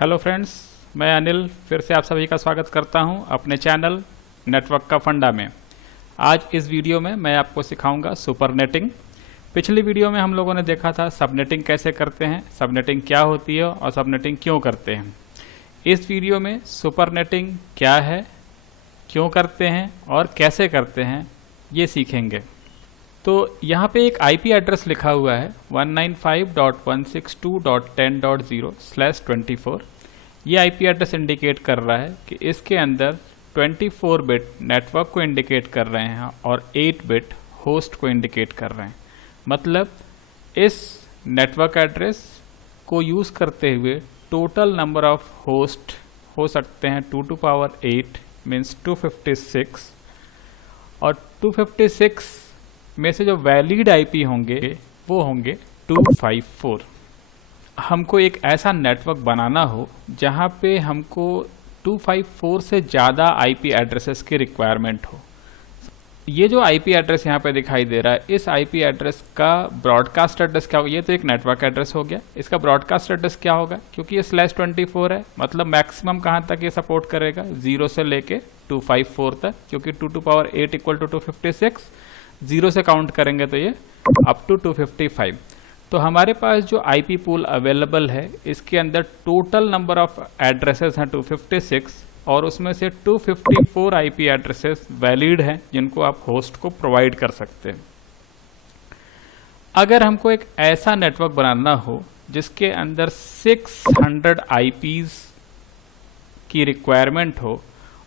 Hello friends, मैं अनिल फिर से आप सभी का स्वागत करता हूं अपने चैनल नेटवर्क का फंडा में। आज इस वीडियो में मैं आपको सिखाऊंगा सुपरनेटिंग। पिछली वीडियो में हम लोगों ने देखा था सबनेटिंग कैसे करते हैं, सबनेटिंग क्या होती है और सबनेटिंग क्यों करते हैं। इस वीडियो में सुपरनेटिंग क्या है, क्यों करते हैं और कैसे करते हैं ये सीखेंगे। तो यहाँ पे एक आईपी एड्रेस लिखा हुआ है 195.162.10.0/24। ये आईपी एड्रेस इंडिकेट कर रहा है कि इसके अंदर 24 बिट नेटवर्क को इंडिकेट कर रहे हैं और 8 बिट होस्ट को इंडिकेट कर रहे हैं। मतलब इस नेटवर्क एड्रेस को यूज़ करते हुए टोटल नंबर ऑफ होस्ट हो सकते हैं 2 to power 8 मीन्स 256, और 256 में से जो वैलिड आईपी होंगे वो होंगे 254। हमको एक ऐसा नेटवर्क बनाना हो जहां पे हमको 254 से ज़्यादा आईपी एड्रेसेस की रिक्वायरमेंट हो। ये जो आईपी एड्रेस यहाँ पे दिखाई दे रहा है, इस आईपी एड्रेस का ब्रॉडकास्ट एड्रेस क्या होगा? ये तो एक नेटवर्क एड्रेस हो गया, इसका ब्रॉडकास्ट एड्रेस क्या होगा? क्योंकि ये /24 है, मतलब मैक्सिमम कहाँ तक ये सपोर्ट करेगा? 0 से लेके 254 तक, क्योंकि 2 to power 8 = 256। 0 से काउंट करेंगे तो ये अप टू 255। तो हमारे पास जो आईपी पूल अवेलेबल है इसके अंदर टोटल नंबर ऑफ एड्रेसेस हैं 256, और उसमें से 254 आईपी एड्रेसेस वैलिड हैं जिनको आप होस्ट को प्रोवाइड कर सकते हैं। अगर हमको एक ऐसा नेटवर्क बनाना हो जिसके अंदर 600 आईपीज की रिक्वायरमेंट हो,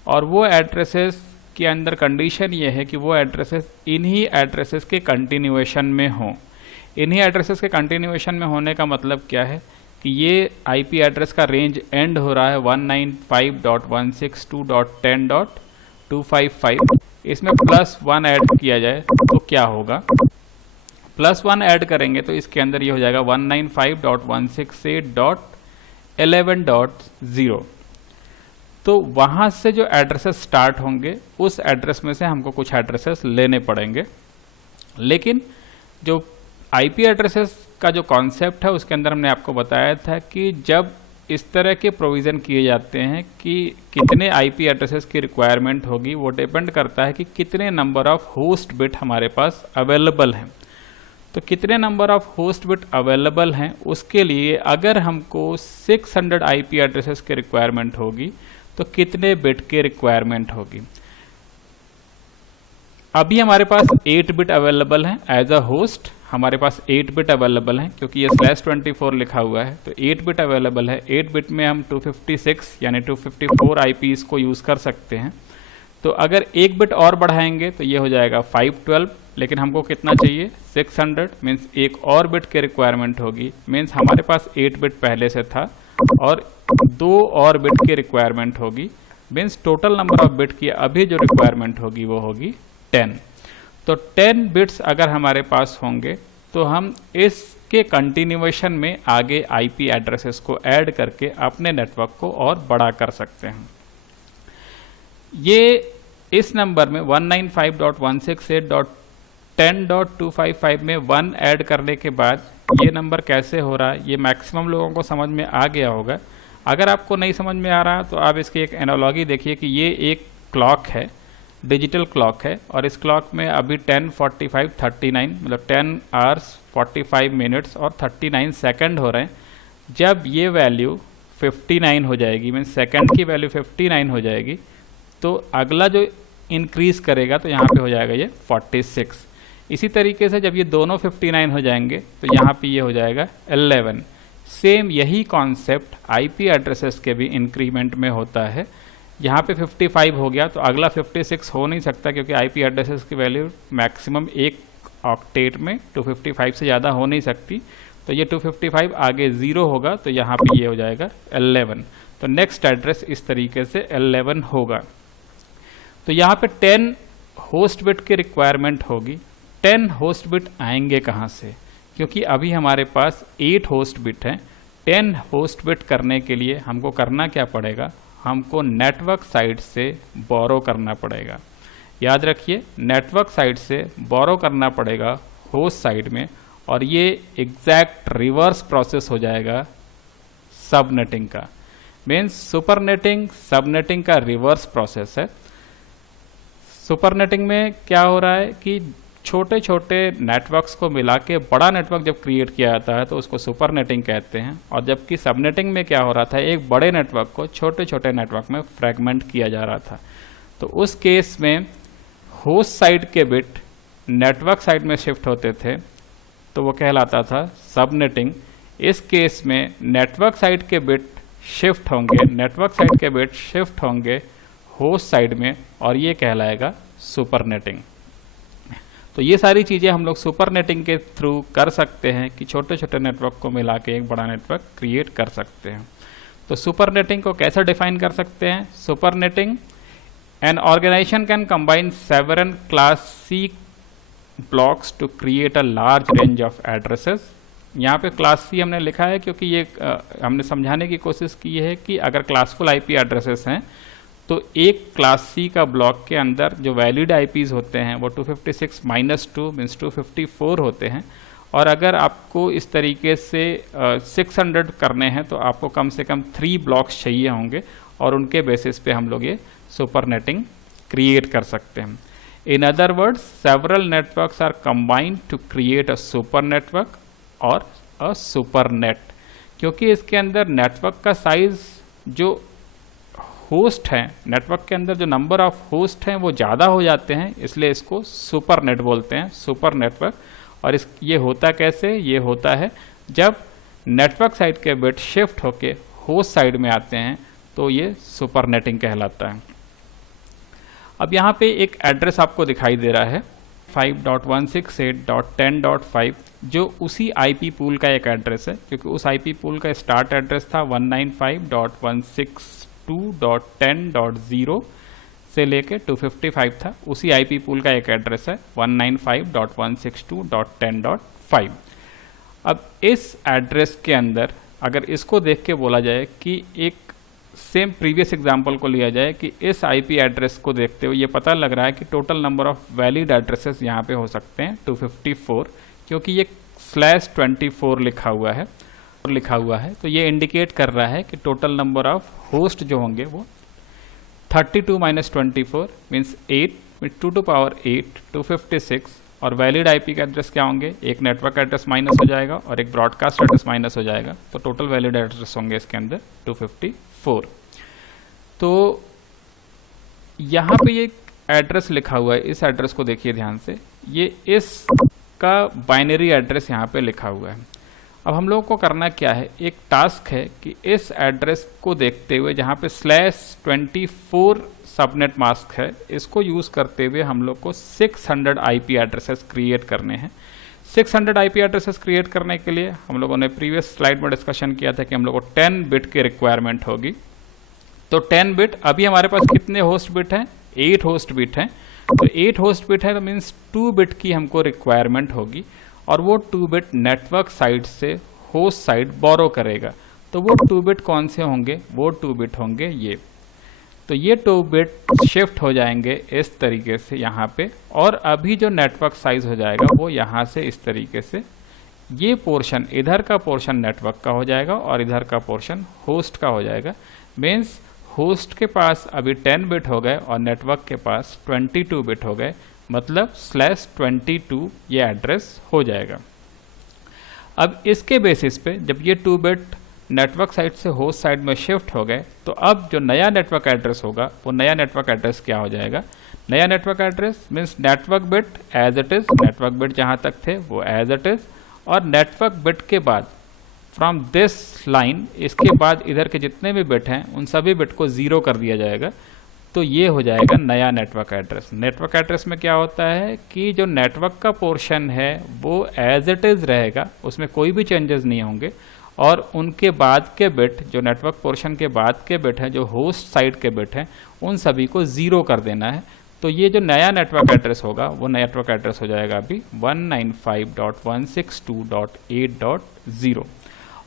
और वो एड्रेसेस के अंदर कंडीशन ये है कि वो एड्रेसेस इन्हीं एड्रेसेस के कंटिन्यूएशन में हों। इन्हीं एड्रेसेस के कंटिन्यूएशन में होने का मतलब क्या है कि ये आईपी एड्रेस का रेंज एंड हो रहा है 195.162.10.255। इसमें +1 ऐड किया जाए तो क्या होगा? +1 ऐड करेंगे तो इसके अंदर ये हो जाएगा 195.168.11.0। तो वहाँ से जो एड्रेसेस स्टार्ट होंगे उस एड्रेस में से हमको कुछ एड्रेसेस लेने पड़ेंगे। लेकिन जो आईपी एड्रेसेस का जो कॉन्सेप्ट है उसके अंदर हमने आपको बताया था कि जब इस तरह के प्रोविज़न किए जाते हैं कि कितने आईपी एड्रेसेस की रिक्वायरमेंट होगी, वो डिपेंड करता है कि कितने नंबर ऑफ होस्ट बिट हमारे पास अवेलेबल हैं। तो कितने number of host bit available हैं उसके लिए अगर हमको 600 आईपी एड्रेसेस की रिक्वायरमेंट होगी तो कितने बिट की रिक्वायरमेंट होगी? अभी हमारे पास 8 बिट अवेलेबल हैं एज अ होस्ट। हमारे पास 8 बिट अवेलेबल हैं क्योंकि ये /24 लिखा हुआ है, तो 8 बिट अवेलेबल है। 8 बिट में हम 256 यानी 254 आईपीज को यूज़ कर सकते हैं। तो अगर 1 बिट और बढ़ाएंगे तो ये हो जाएगा 512, लेकिन हमको कितना चाहिए? 600 मीन्स एक और बिट की रिक्वायरमेंट होगी। मीन्स हमारे पास 8 बिट पहले से था और 2 और बिट की रिक्वायरमेंट होगी। Means total number of bit की अभी जो रिक्वायरमेंट होगी वो होगी 10। तो 10 बिट्स अगर हमारे पास होंगे तो हम इसके कंटिन्यूएशन में आगे आईपी एड्रेसेस को ऐड करके अपने नेटवर्क को और बड़ा कर सकते हैं। ये इस नंबर में 195.168.10.255 में 1 ऐड करने के बाद ये नंबर कैसे हो रहा है ये मैक्सिमम लोगों को समझ में आ गया होगा। अगर आपको नहीं समझ में आ रहा तो आप इसकी एक एनालॉजी देखिए कि ये एक क्लॉक है, डिजिटल क्लॉक है, और इस क्लॉक में अभी 10:45:39 मतलब 10 hours 45 minutes और 39 सेकंड हो रहे हैं। जब ये वैल्यू 59 हो जाएगी, मीन सेकंड की वैल्यू 59 हो जाएगी, तो अगला जो इंक्रीज करेगा तो यहाँ पे हो जाएगा ये 46। इसी तरीके से जब ये दोनों 59 हो जाएंगे तो यहाँ पे ये हो जाएगा 11। सेम यही कॉन्सेप्ट आईपी एड्रेसेस के भी इंक्रीमेंट में होता है। यहाँ पे 55 हो गया तो अगला 56 हो नहीं सकता क्योंकि आईपी एड्रेसेस की वैल्यू मैक्सिमम एक ऑक्टेट में 255 से ज़्यादा हो नहीं सकती। तो ये 255 आगे 0 होगा तो यहाँ पे ये हो जाएगा 11। तो नेक्स्ट एड्रेस इस तरीके से 11 होगा। तो यहाँ पे 10 होस्ट बिट की रिक्वायरमेंट होगी। 10 होस्ट बिट आएंगे कहाँ से? क्योंकि अभी हमारे पास 8 होस्ट बिट हैं। 10 होस्ट बिट करने के लिए हमको करना क्या पड़ेगा? हमको नेटवर्क साइड से बोरो करना पड़ेगा। याद रखिए, नेटवर्क साइड से बोरो करना पड़ेगा होस्ट साइड में, और ये एग्जैक्ट रिवर्स प्रोसेस हो जाएगा सबनेटिंग का। मीन्स सुपरनेटिंग सबनेटिंग का रिवर्स प्रोसेस है। सुपरनेटिंग में क्या हो रहा है कि छोटे छोटे नेटवर्क्स को मिला के बड़ा नेटवर्क जब क्रिएट किया जाता है तो उसको सुपरनेटिंग कहते हैं, और जबकि सबनेटिंग में क्या हो रहा था, एक बड़े नेटवर्क को छोटे छोटे नेटवर्क में फ्रेगमेंट किया जा रहा था। तो उस केस में होस्ट साइड के बिट नेटवर्क साइड में शिफ्ट होते थे तो वो कहलाता था सबनेटिंग। इस केस में नेटवर्क साइड के बिट शिफ्ट होंगे, नेटवर्क साइड के बिट शिफ्ट होंगे होस्ट साइड में, और ये कहलाएगा सुपरनेटिंग। तो ये सारी चीज़ें हम लोग सुपरनेटिंग के थ्रू कर सकते हैं कि छोटे छोटे नेटवर्क को मिला के एक बड़ा नेटवर्क क्रिएट कर सकते हैं। तो सुपरनेटिंग को कैसे डिफाइन कर सकते हैं? Supernetting, an organization can combine several class C blocks to create a large range of addresses. यहाँ पे क्लास सी हमने लिखा है क्योंकि ये हमने समझाने की कोशिश की है कि अगर क्लासफुल आईपी एड्रेसेस हैं तो एक क्लास सी का ब्लॉक के अंदर जो वैलिड आईपीज होते हैं वो 256-2 मीन्स 254 होते हैं, और अगर आपको इस तरीके से 600 करने हैं तो आपको कम से कम 3 ब्लॉक्स चाहिए होंगे, और उनके बेसिस पे हम लोग ये सुपरनेटिंग क्रिएट कर सकते हैं। In other words, several networks are combined to create a super network और अ सुपरनेट, क्योंकि इसके अंदर नेटवर्क का साइज जो होस्ट हैं, नेटवर्क के अंदर जो नंबर ऑफ होस्ट हैं वो ज़्यादा हो जाते हैं, इसलिए इसको सुपरनेट बोलते हैं, सुपर नेटवर्क। और ये होता कैसे? ये होता है जब नेटवर्क साइड के बिट शिफ्ट होके होस्ट साइड में आते हैं तो ये सुपरनेटिंग कहलाता है। अब यहाँ पे एक एड्रेस आपको दिखाई दे रहा है 5.168.10.5, जो उसी आईपी पूल का एक एड्रेस है, क्योंकि उस आईपी पूल का स्टार्ट एड्रेस था 195.162.10.0 से लेके 255 था। उसी आईपी पूल का एक एड्रेस है 195.162.10.5। अब इस एड्रेस के अंदर अगर इसको देख के बोला जाए कि एक सेम प्रीवियस एग्जांपल को लिया जाए कि इस आईपी एड्रेस को देखते हुए ये पता लग रहा है कि total number of valid addresses यहाँ पे हो सकते हैं 254, क्योंकि ये /24 लिखा हुआ है तो ये इंडिकेट कर रहा है कि टोटल नंबर ऑफ होस्ट जो होंगे वो 32 - 24 मीन्स 8 2 to power 8 256, और वैलिड आईपी का एड्रेस क्या होंगे? एक नेटवर्क एड्रेस माइनस हो जाएगा और एक ब्रॉडकास्ट एड्रेस माइनस हो जाएगा, तो टोटल वैलिड एड्रेस होंगे इसके अंदर 254। तो यहाँ पे ये एड्रेस लिखा हुआ है, इस एड्रेस को देखिए ध्यान से, ये इसका बाइनरी एड्रेस यहाँ पे लिखा हुआ है। अब हम लोगों को करना क्या है? एक टास्क है कि इस एड्रेस को देखते हुए जहाँ पे /24 सबनेट मास्क है, इसको यूज़ करते हुए हम लोग को 600 आईपी एड्रेसेस क्रिएट करने हैं। 600 आईपी एड्रेसेस क्रिएट करने के लिए हम लोगों ने प्रीवियस स्लाइड में डिस्कशन किया था कि हम लोग को 10 बिट की रिक्वायरमेंट होगी। तो 10 बिट, अभी हमारे पास कितने होस्ट बिट हैं? 8 होस्ट बिट हैं। तो 8 होस्ट बिट है तो मीन्स 2 बिट की हमको रिक्वायरमेंट होगी, और वो 2 बिट नेटवर्क साइड से होस्ट साइड बोरो करेगा। तो वो 2 बिट कौन से होंगे? वो 2 बिट होंगे ये। तो ये 2 बिट शिफ्ट हो जाएंगे इस तरीके से यहाँ पे, और अभी जो नेटवर्क साइज हो जाएगा वो यहाँ से इस तरीके से, ये पोर्शन, इधर का पोर्शन नेटवर्क का हो जाएगा और इधर का पोर्शन होस्ट का हो जाएगा। मीन्स होस्ट के पास अभी 10 बिट हो गए और नेटवर्क के पास 22 बिट हो गए, मतलब /22 ये एड्रेस हो जाएगा। अब इसके बेसिस पे जब ये 2 बिट नेटवर्क साइड से होस्ट साइड में शिफ्ट हो गए, तो अब जो नया नेटवर्क एड्रेस होगा वो नया नेटवर्क एड्रेस क्या हो जाएगा? नया network address means network bit as it is, network bit जहाँ तक थे वो एज इट इज, और नेटवर्क बिट के बाद फ्रॉम दिस लाइन, इसके बाद इधर के जितने भी बिट हैं उन सभी बिट को 0 कर दिया जाएगा। तो ये हो जाएगा नया नेटवर्क एड्रेस। नेटवर्क एड्रेस में क्या होता है कि जो नेटवर्क का पोर्शन है वो एज इट इज रहेगा, उसमें कोई भी चेंजेस नहीं होंगे, और उनके बाद के बिट, जो नेटवर्क पोर्शन के बाद के बिट हैं, जो होस्ट साइड के बिट हैं, उन सभी को 0 कर देना है। तो ये जो नया नेटवर्क एड्रेस होगा वो नेटवर्क एड्रेस हो जाएगा अभी 195.162.8.0।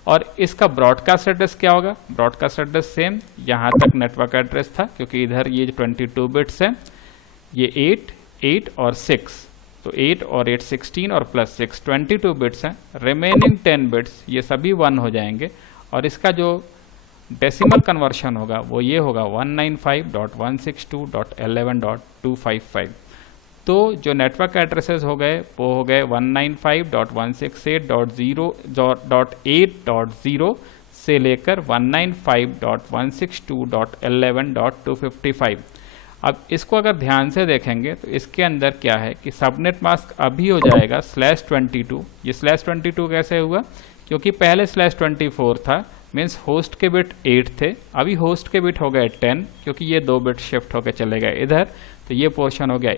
और इसका ब्रॉडकास्ट एड्रेस क्या होगा? ब्रॉडकास्ट एड्रेस सेम, यहाँ तक नेटवर्क एड्रेस था, क्योंकि इधर ये 22 बिट्स हैं, ये 8, 8 और 6, तो 8 और 8 16 और +6 22 बिट्स हैं। रिमेनिंग 10 बिट्स ये सभी 1 हो जाएंगे, और इसका जो डेसिमल कन्वर्शन होगा वो ये होगा 195.162.11.255। तो जो नेटवर्क एड्रेसेस हो गए वो हो गए 195.168.0.8.0 से लेकर 195.162.11.255। अब इसको अगर ध्यान से देखेंगे तो इसके अंदर क्या है कि सबनेट मास्क अभी हो जाएगा /22। ये /22 कैसे हुआ, क्योंकि पहले /24 था, मीन्स होस्ट के बिट 8 थे, अभी होस्ट के बिट हो गए 10, क्योंकि ये 2 बिट शिफ्ट होकर चले गए इधर, तो ये पोर्शन हो गया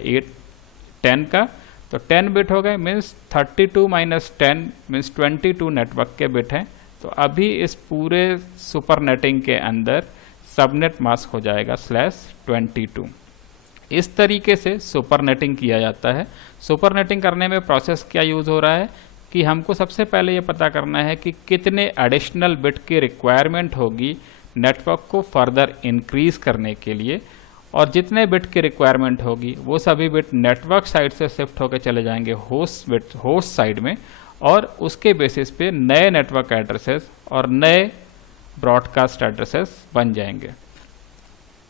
10 का, तो 10 बिट हो गए, मीन्स 32 माइनस 10 मीन्स 22 नेटवर्क के बिट हैं। तो अभी इस पूरे सुपर नेटिंग के अंदर सबनेट मास्क हो जाएगा /22। इस तरीके से सुपर नेटिंग किया जाता है। सुपर नेटिंग करने में प्रोसेस क्या यूज़ हो रहा है कि हमको सबसे पहले ये पता करना है कि कितने एडिशनल बिट की रिक्वायरमेंट होगी नेटवर्क को फर्दर इंक्रीज करने के लिए, और जितने बिट की रिक्वायरमेंट होगी वो सभी बिट नेटवर्क साइड से शिफ्ट होकर चले जाएंगे होस्ट साइड में, और उसके बेसिस पे नए नेटवर्क एड्रेसेस और नए ब्रॉडकास्ट एड्रेसेस बन जाएंगे।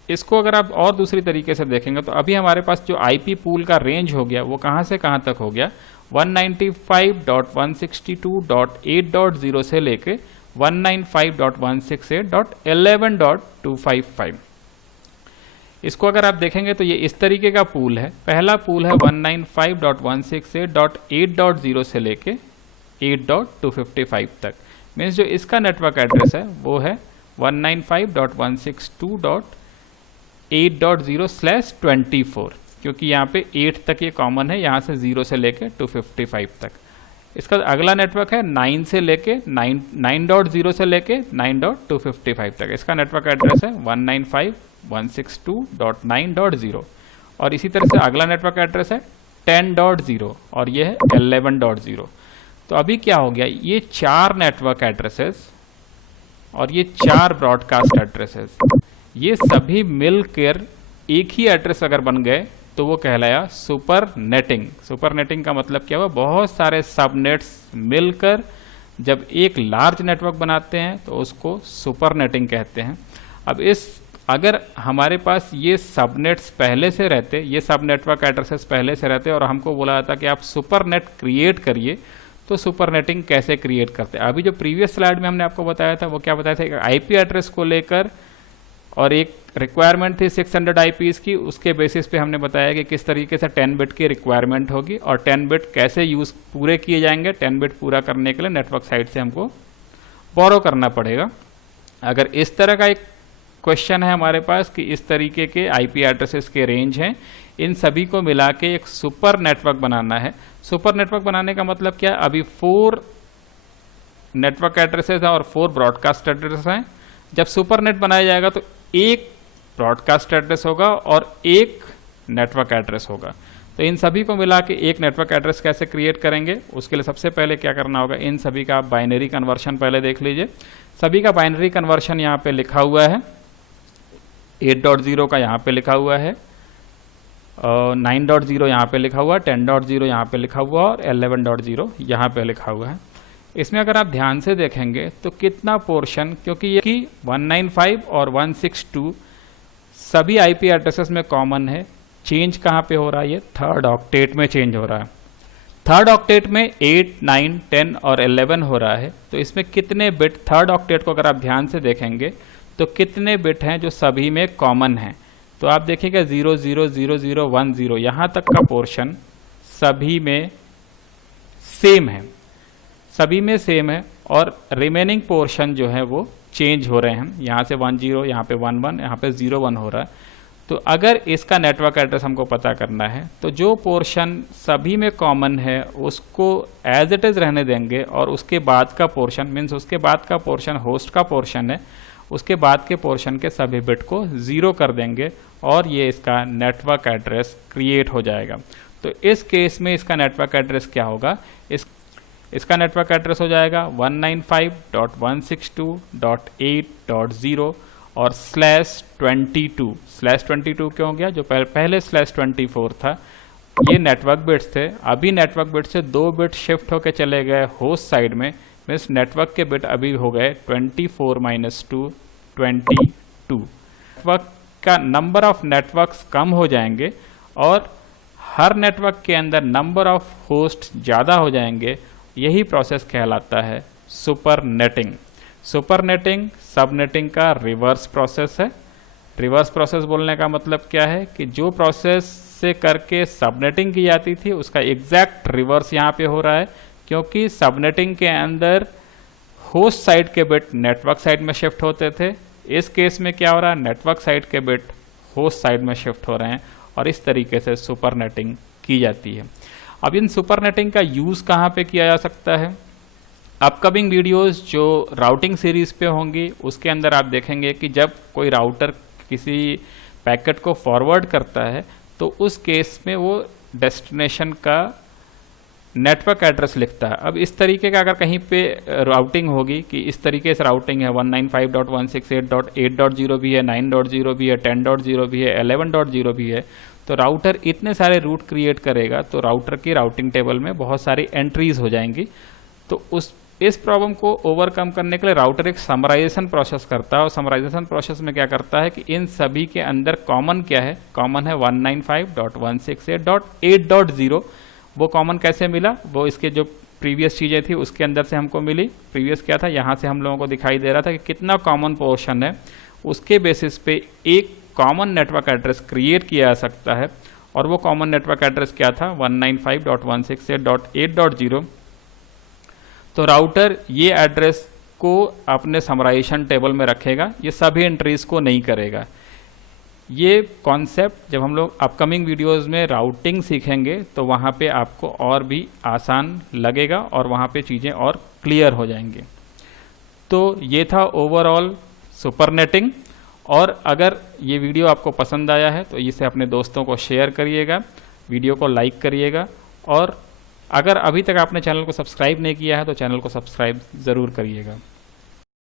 इसको अगर आप और दूसरी तरीके से देखेंगे तो अभी हमारे पास जो आईपी पूल का रेंज हो गया वो कहाँ से कहाँ तक हो गया, 195.162.8.0 से लेके 195.168.11.255। इसको अगर आप देखेंगे तो ये इस तरीके का पूल है। पहला पूल है 195.168.8.0 से लेके 8.255 तक, मीन्स जो इसका नेटवर्क एड्रेस है वो है 195.162.8.0/24, क्योंकि यहाँ पे 8 तक ये कॉमन है, यहाँ से 0 से लेके 255 तक। इसका अगला नेटवर्क है 9 से लेके 9.0 से लेके 9.255 तक, इसका नेटवर्क एड्रेस है 195.162.9.0, और इसी तरह से अगला नेटवर्क एड्रेस है 10.0 और ये है 11.0। तो अभी क्या हो गया, ये 4 नेटवर्क एड्रेसेस और ये 4 ब्रॉडकास्ट एड्रेसेस, ये सभी मिलकर एक ही एड्रेस अगर बन गए तो वो कहलाया सुपर नेटिंग। सुपर नेटिंग का मतलब क्या हुआ, बहुत सारे सबनेट्स मिलकर जब एक लार्ज नेटवर्क बनाते हैं तो उसको सुपर नेटिंग कहते हैं। अब अगर हमारे पास ये सबनेट्स पहले से रहते, ये सब नेटवर्क एड्रेसेस पहले से रहते और हमको बोला जाता कि आप सुपर नेट क्रिएट करिए, तो सुपर नेटिंग कैसे क्रिएट करते हैं। अभी जो प्रीवियस स्लाइड में हमने आपको बताया था वो क्या बताया था, एक आईपी एड्रेस को लेकर और एक रिक्वायरमेंट थी 600 IPs की, उसके बेसिस पे हमने बताया कि किस तरीके से 10 बिट की रिक्वायरमेंट होगी और 10 बिट कैसे यूज पूरे किए जाएंगे। 10 बिट पूरा करने के लिए नेटवर्क साइड से हमको बोरो करना पड़ेगा। अगर इस तरह का एक क्वेश्चन है हमारे पास कि इस तरीके के आईपी एड्रेसेस के रेंज हैं, इन सभी को मिला के एक सुपर नेटवर्क बनाना है। सुपर नेटवर्क बनाने का मतलब क्या है, अभी 4 नेटवर्क एड्रेसेस हैं और 4 ब्रॉडकास्ट एड्रेस हैं। जब सुपर नेट बनाया जाएगा तो एक ब्रॉडकास्ट एड्रेस होगा और एक नेटवर्क एड्रेस होगा। तो इन सभी को मिला के एक नेटवर्क एड्रेस कैसे क्रिएट करेंगे, उसके लिए सबसे पहले क्या करना होगा, इन सभी का बाइनरी कन्वर्शन पहले देख लीजिए। सभी का बाइनरी कन्वर्शन यहाँ पे लिखा हुआ है, 8.0 का यहाँ पे लिखा हुआ है, 9.0 यहाँ पे लिखा हुआ है, 10.0 यहाँ पे लिखा हुआ और 11.0 यहाँ पे लिखा हुआ है। इसमें अगर आप ध्यान से देखेंगे तो कितना पोर्शन, क्योंकि ये कि 195 और 162 सभी आईपी एड्रेसेस में कॉमन है, चेंज कहाँ पे हो रहा है, ये 3rd ऑक्टेट में चेंज हो रहा है। 3rd ऑक्टेट में 8, 9, 10 और 11 हो रहा है। तो इसमें कितने बिट, 3rd ऑक्टेट को अगर आप ध्यान से देखेंगे तो कितने बिट हैं जो सभी में कॉमन हैं। तो आप देखिएगा 0, 0, 0, 0, 1, 0 यहाँ तक का पोर्शन सभी में सेम है, सभी में सेम है, और रिमेनिंग पोर्शन जो है वो चेंज हो रहे हैं। यहाँ से 1, 0, यहाँ पे 1, 1, यहाँ पे 0, 1 हो रहा है। तो अगर इसका नेटवर्क एड्रेस हमको पता करना है तो जो पोर्शन सभी में कॉमन है उसको एज इट इज़ रहने देंगे, और उसके बाद का पोर्शन मीन्स उसके बाद का पोर्शन होस्ट का पोर्शन है, उसके बाद के पोर्शन के सभी बिट को 0 कर देंगे और ये इसका नेटवर्क एड्रेस क्रिएट हो जाएगा। तो इस केस में इसका नेटवर्क एड्रेस क्या होगा, इसका नेटवर्क एड्रेस हो जाएगा 195.162.8.0 और /22। /22 क्यों हो गया, जो पहले /24 था ये नेटवर्क बिट्स थे, अभी नेटवर्क बिट से 2 बिट शिफ्ट होकर चले गए होस्ट साइड में, मीन्स नेटवर्क के बिट अभी हो गए 24 - 2 22। नेटवर्क का नंबर ऑफ नेटवर्क्स कम हो जाएंगे और हर नेटवर्क के अंदर नंबर ऑफ होस्ट ज़्यादा हो जाएंगे। यही प्रोसेस कहलाता है super netting. Super netting subnetting का रिवर्स प्रोसेस है। रिवर्स प्रोसेस बोलने का मतलब क्या है कि जो प्रोसेस से करके सबनेटिंग की जाती थी उसका एग्जैक्ट रिवर्स यहाँ पे हो रहा है, क्योंकि सबनेटिंग के अंदर होस्ट साइड के बिट नेटवर्क साइड में शिफ्ट होते थे। इस केस में क्या हो रहा है, नेटवर्क साइड के बिट होस्ट साइड में शिफ्ट हो रहे हैं और इस तरीके से सुपर नेटिंग की जाती है। अब इन सुपर नेटिंग का यूज़ कहाँ पे किया जा सकता है? अपकमिंग वीडियोस जो राउटिंग सीरीज पे होंगी उसके अंदर आप देखेंगे कि जब कोई राउटर किसी पैकेट को फॉरवर्ड करता है तो उस केस में वो डेस्टिनेशन का नेटवर्क एड्रेस लिखता है। अब इस तरीके का अगर कहीं पे राउटिंग होगी कि इस तरीके से राउटिंग है 195.168.8.0 भी है, 9.0 भी है, 10.0 भी है, 11.0 भी है, तो राउटर इतने सारे रूट क्रिएट करेगा तो राउटर की राउटिंग टेबल में बहुत सारी एंट्रीज हो जाएंगी। तो इस प्रॉब्लम को ओवरकम करने के लिए राउटर एक समराइजेशन प्रोसेस करता है और समराइजेशन प्रोसेस में क्या करता है कि इन सभी के अंदर कॉमन क्या है, कॉमन है 195.168.8.0। वो कॉमन कैसे मिला, वो इसके जो प्रीवियस चीज़ें थी उसके अंदर से हमको मिली। प्रीवियस क्या था, यहाँ से हम लोगों को दिखाई दे रहा था कि कितना कॉमन पोर्शन है, उसके बेसिस पे एक कॉमन नेटवर्क एड्रेस क्रिएट किया जा सकता है। और वो कॉमन नेटवर्क एड्रेस क्या था, 195.168.8.0। तो राउटर ये एड्रेस को अपने समराइजेशन टेबल में रखेगा, ये सभी एंट्रीज को नहीं करेगा। ये कॉन्सेप्ट जब हम लोग अपकमिंग वीडियोस में राउटिंग सीखेंगे तो वहाँ पे आपको और भी आसान लगेगा और वहाँ पे चीज़ें और क्लियर हो जाएंगी। तो ये था ओवरऑल सुपरनेटिंग। और अगर ये वीडियो आपको पसंद आया है तो इसे अपने दोस्तों को शेयर करिएगा, वीडियो को लाइक करिएगा, और अगर अभी तक आपने चैनल को सब्सक्राइब नहीं किया है तो चैनल को सब्सक्राइब ज़रूर करिएगा।